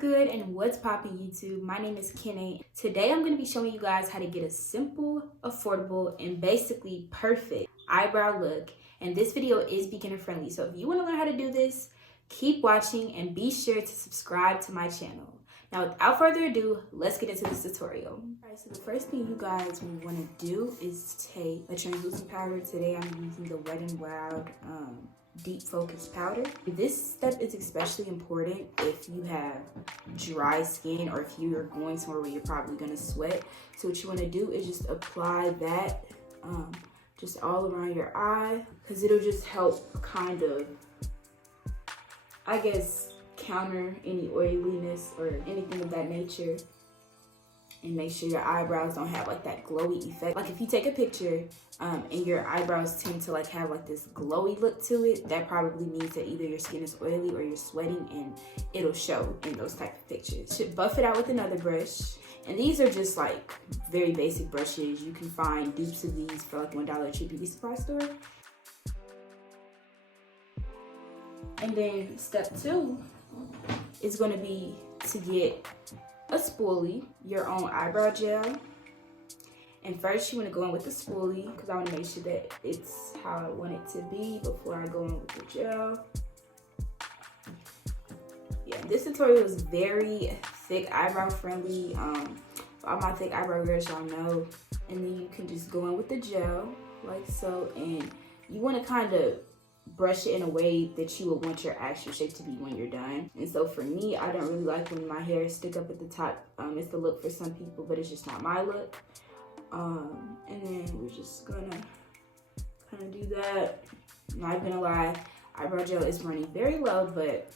good and what's poppin' YouTube? My name is Kenny. Today I'm going to be showing you guys how to get a simple, affordable, and basically perfect eyebrow look. And this video is beginner friendly, so if you want to learn how to do this, keep watching and be sure to subscribe to my channel. Now without further ado, let's get into this tutorial. Alright, so the first thing you guys want to do is take a translucent powder. Today I'm using the Wet n Wild deep focus powder. This step is especially important if you have dry skin or if you're going somewhere where you're probably going to sweat. So what you want to do is just apply that just all around your eye, because it'll just help kind of, I guess, counter any oiliness or anything of that nature, and make sure your eyebrows don't have like that glowy effect. Like if you take a picture and your eyebrows tend to like have like this glowy look to it, that probably means that either your skin is oily or you're sweating, and it'll show in those type of pictures. Should buff it out with another brush, and these are just like very basic brushes. You can find dupes of these for like $1 at your beauty supply store. And then step 2 is going to be to get a spoolie, your own eyebrow gel. And first you want to go in with the spoolie, because I want to make sure that it's how I want it to be before I go in with the gel. Yeah, this tutorial is very thick eyebrow friendly. All my thick eyebrow girls, y'all know. And then you can just go in with the gel like so, and you want to kind of brush it in a way that you would want your actual shape to be when you're done. And so for me, I don't really like when my hair stick up at the top. It's the look for some people, but it's just not my look. And then we're just gonna kind of do that. Not gonna lie, eyebrow gel is running very low, but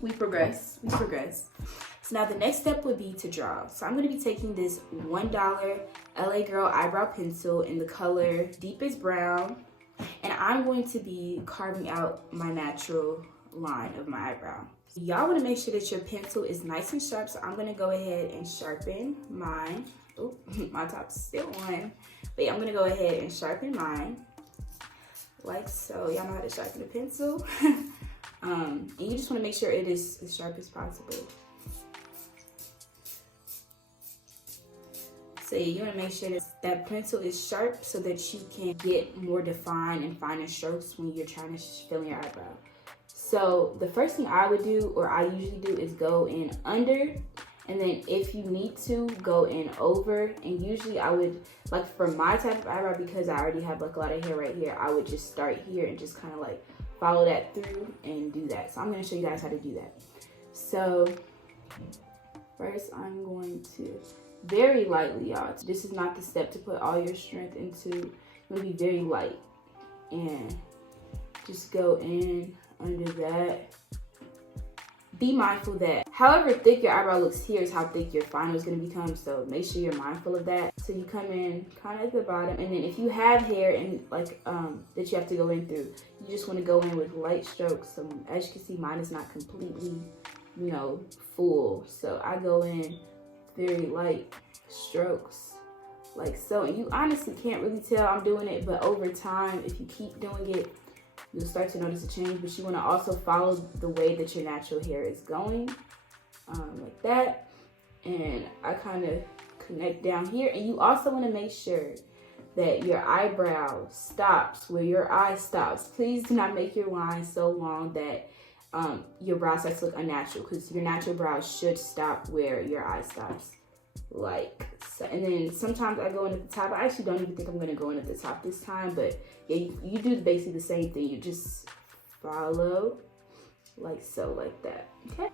we progress. So now the next step would be to draw. So I'm gonna be taking this $1 LA Girl eyebrow pencil in the color Deepest Brown, and I'm going to be carving out my natural line of my eyebrow. Y'all want to make sure that your pencil is nice and sharp, so I'm going to go ahead and sharpen mine. Oh, my top's still on. But yeah, I'm going to go ahead and sharpen mine like so. Y'all know how to sharpen a pencil. And you just want to make sure it is as sharp as possible. So yeah, you want to make sure that pencil is sharp so that you can get more defined and finer strokes when you're trying to fill in your eyebrow. So the first thing I would do, or I usually do, is go in under, and then if you need to, go in over. And usually I would, like for my type of eyebrow, because I already have like a lot of hair right here, I would just start here and just kind of like follow that through and do that. So I'm going to show you guys how to do that. So first I'm going to very lightly, y'all. This is not the step to put all your strength into. You want to be very light and just go in under that. Be mindful that however thick your eyebrow looks here is how thick your final is going to become, so make sure you're mindful of that. So you come in kind of at the bottom, and then if you have hair and like that you have to go in through, you just want to go in with light strokes. So as you can see, mine is not completely, you know, full, so I go in very light strokes like so. And you honestly can't really tell I'm doing it, but over time, if you keep doing it, you'll start to notice a change. But you want to also follow the way that your natural hair is going, like that. And I kind of connect down here, and you also want to make sure that your eyebrow stops where your eye stops. Please do not make your line so long that your brow starts to look unnatural, because your natural brow should stop where your eye stops, like so. And then sometimes I go in at the top. I actually don't even think I'm going to go in at the top this time, but yeah, you do basically the same thing. You just follow like so, like that. Okay.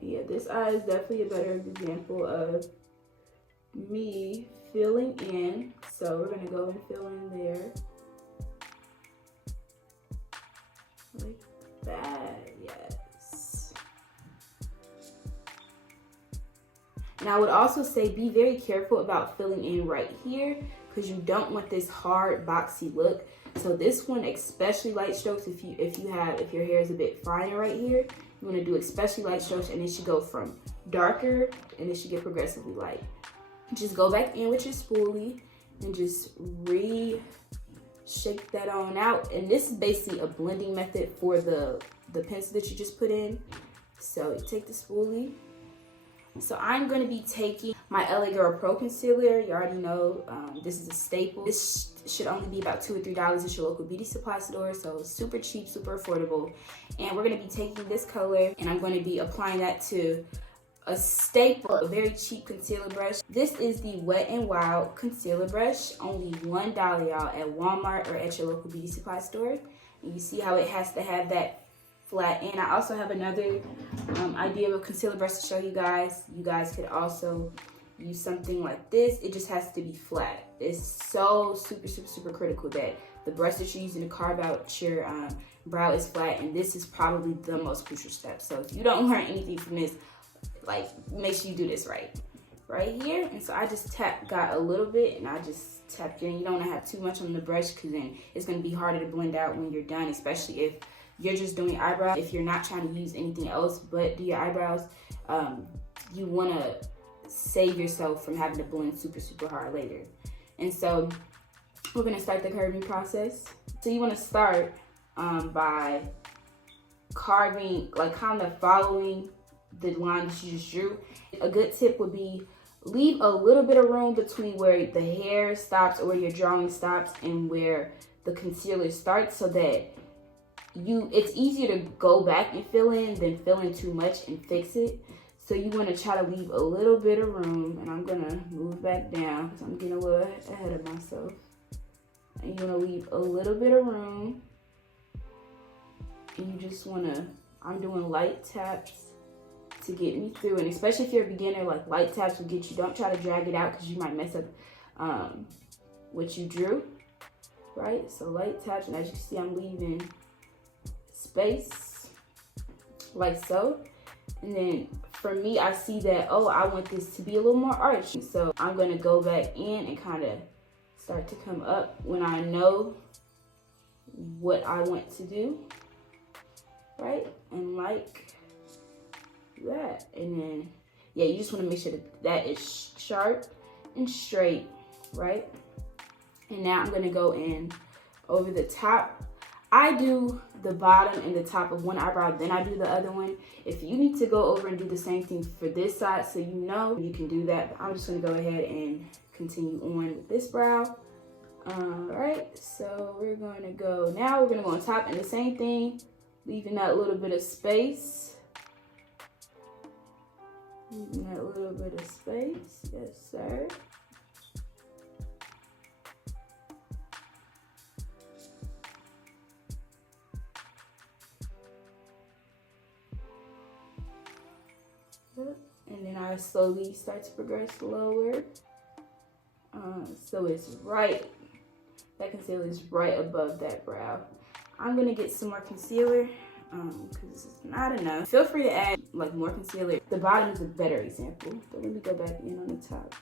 Yeah, this eye is definitely a better example of me filling in. So we're going to go and fill in there. Like that, yes. And I would also say be very careful about filling in right here, because you don't want this hard boxy look. So this one, especially light strokes, if your hair is a bit finer right here, you want to do especially light strokes, and it should go from darker and it should get progressively light. Just go back in with your spoolie and just shake that on out. And this is basically a blending method for the pencil that you just put in. So you take the spoolie. So I'm going to be taking my LA Girl Pro Concealer. You already know this is a staple. This should only be about $2 or $3 at your local beauty supply store. So super cheap, super affordable. And we're going to be taking this color and I'm going to be applying that to a staple, a very cheap concealer brush. This is the Wet n Wild concealer brush. Only $1, y'all, at Walmart or at your local beauty supply store. And you see how it has to have that flat. And I also have another idea of a concealer brush to show you guys. You guys could also use something like this. It just has to be flat. It's so super critical that the brush that you're using to carve out your brow is flat, and this is probably the most crucial step. So if you don't learn anything from this, like, make sure you do this right here. And so I just got a little bit, and I just tapped in. You don't want to have too much on the brush because then it's going to be harder to blend out when you're done, especially if you're just doing eyebrows. If you're not trying to use anything else but do your eyebrows, you want to save yourself from having to blend super hard later. And so we're going to start the curving process. So you want to start by carving, like kind of following the line that you just drew. A good tip would be leave a little bit of room between where the hair stops or where your drawing stops and where the concealer starts, so that it's easier to go back and fill in than fill in too much and fix it. So you want to try to leave a little bit of room, and I'm gonna move back down because I'm getting a little ahead of myself. And you want to leave a little bit of room, and you just want to, I'm doing light taps to get me through. And especially if you're a beginner, like, light taps will get you. Don't try to drag it out because you might mess up what you drew, right? So light taps, and as you can see, I'm leaving space like so. And then for me, I see that, oh, I want this to be a little more archy, so I'm going to go back in and kind of start to come up when I know what I want to do, right? And like that. And then, yeah, you just want to make sure that is sharp and straight, right? And now I'm going to go in over the top. I do the bottom and the top of one eyebrow, then I do the other one. If you need to go over and do the same thing for this side, so you know, you can do that. But I'm just going to go ahead and continue on with this brow. Alright, so we're going to go, now we're going to go on top and the same thing, leaving that little bit of space. Leaving that little bit of space, yes sir. And then I slowly start to progress lower. So it's right, that concealer is right above that brow. I'm gonna get some more concealer because this is not enough. Feel free to add like more concealer. The bottom is a better example, but let me go back in on the top.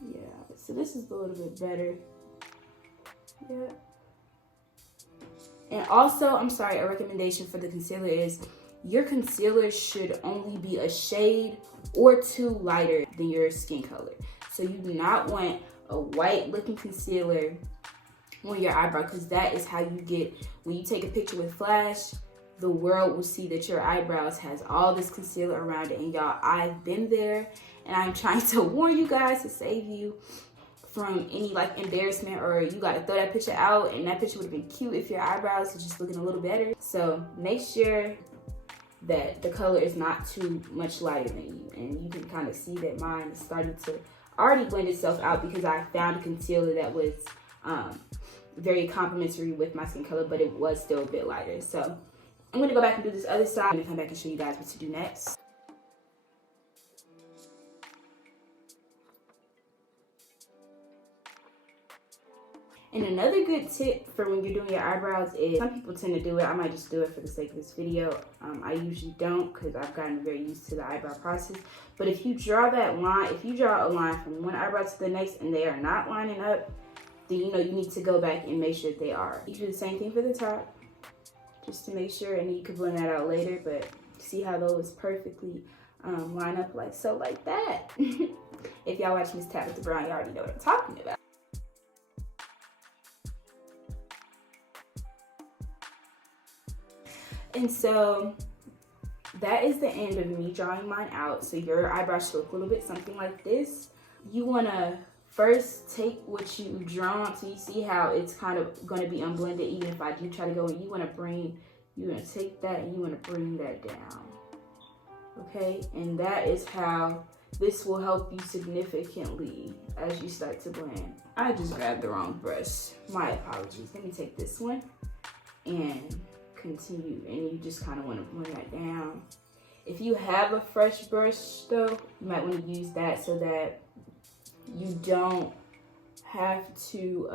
Yeah, so this is a little bit better. Yeah. And also, I'm sorry, a recommendation for the concealer is your concealer should only be a shade or two lighter than your skin color. So you do not want a white looking concealer on your eyebrow, because that is how you get, when you take a picture with flash, the world will see that your eyebrows has all this concealer around it. And y'all, I've been there, and I'm trying to warn you guys to save you from any like embarrassment, or you gotta throw that picture out, and that picture would have been cute if your eyebrows are just looking a little better. So make sure that the color is not too much lighter than you. And you can kind of see that mine is starting to already blend itself out because I found a concealer that was very complementary with my skin color, but it was still a bit lighter. So I'm gonna go back and do this other side. I'm gonna come back and show you guys what to do next. And another good tip for when you're doing your eyebrows is, some people tend to do it, I might just do it for the sake of this video. I usually don't, because I've gotten very used to the eyebrow process. But if you draw that line, if you draw a line from one eyebrow to the next and they are not lining up, then you know you need to go back and make sure they are. You do the same thing for the top, just to make sure, and then you can blend that out later. But see how those perfectly line up like so, like that. If y'all watch Miss Tabitha Brown, you already know what I'm talking about. And so that is the end of me drawing mine out. So your eyebrow should look a little bit something like this. You want to first take what you've drawn, so you see how it's kind of going to be unblended. Even if I do try to go in, you want to take that and you want to bring that down. Okay, and that is how this will help you significantly as you start to blend. I just grabbed the wrong brush. My apologies. Let me take this one and continue, and you just kind of want to blend that down. If you have a fresh brush though, you might want to use that so that you don't have to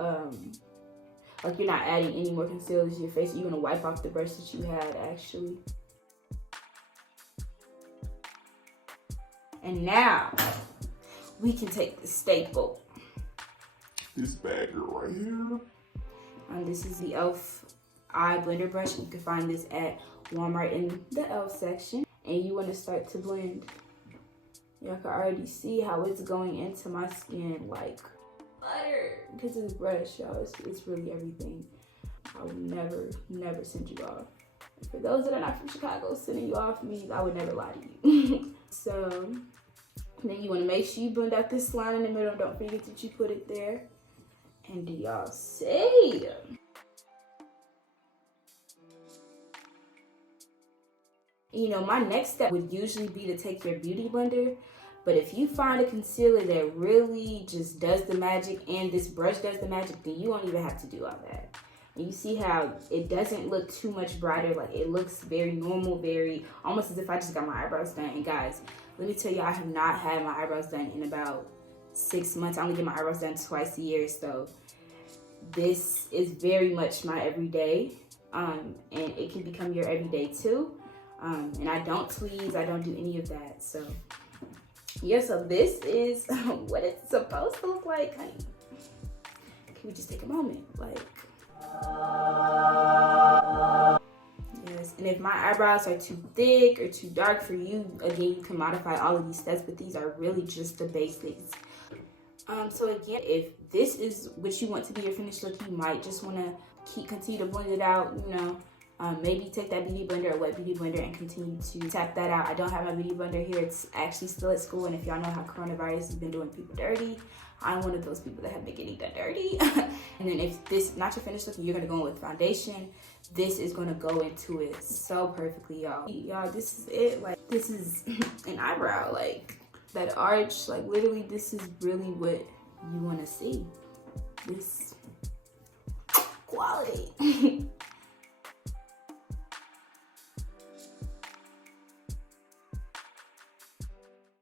like you're not adding any more concealer to your face. You're gonna wipe off the brush that you had actually. And now we can take the staple, this bagger right here, and this is the e.l.f. eye blender brush. You can find this at Walmart in the e.l.f. section. And you want to start to blend. Y'all can already see how it's going into my skin like butter. Because this brush, y'all, it's really everything. I would never send you off. And for those that are not from Chicago, sending you off means I would never lie to you. So then you want to make sure you blend out this line in the middle. Don't forget that you put it there. And do y'all see? You know, my next step would usually be to take your beauty blender, but if you find a concealer that really just does the magic and this brush does the magic, then you won't even have to do all that. And you see how it doesn't look too much brighter, like it looks very normal, very almost as if I just got my eyebrows done. And guys, let me tell you, I have not had my eyebrows done in about 6 months. I only get my eyebrows done twice a year, so this is very much my everyday, and it can become your everyday too. And I don't tweeze, I don't do any of that. So yeah, so this is what it's supposed to look like, honey. Can we just take a moment? Like, yes, and if my eyebrows are too thick or too dark for you, again, you can modify all of these steps, but these are really just the basics. So again, if this is what you want to be your finished look, you might just want to continue to blend it out, you know. Maybe take that beauty blender, a wet beauty blender, and continue to tap that out. I don't have my beauty blender here. It's actually still at school, and if y'all know how coronavirus has been doing people dirty, I'm one of those people that have been getting done dirty. And then if this is not your finished look, you're going to go in with foundation. This is going to go into it so perfectly, y'all. Y'all, this is it. Like, this is an eyebrow. Like, that arch, like, literally, this is really what you want to see. This quality.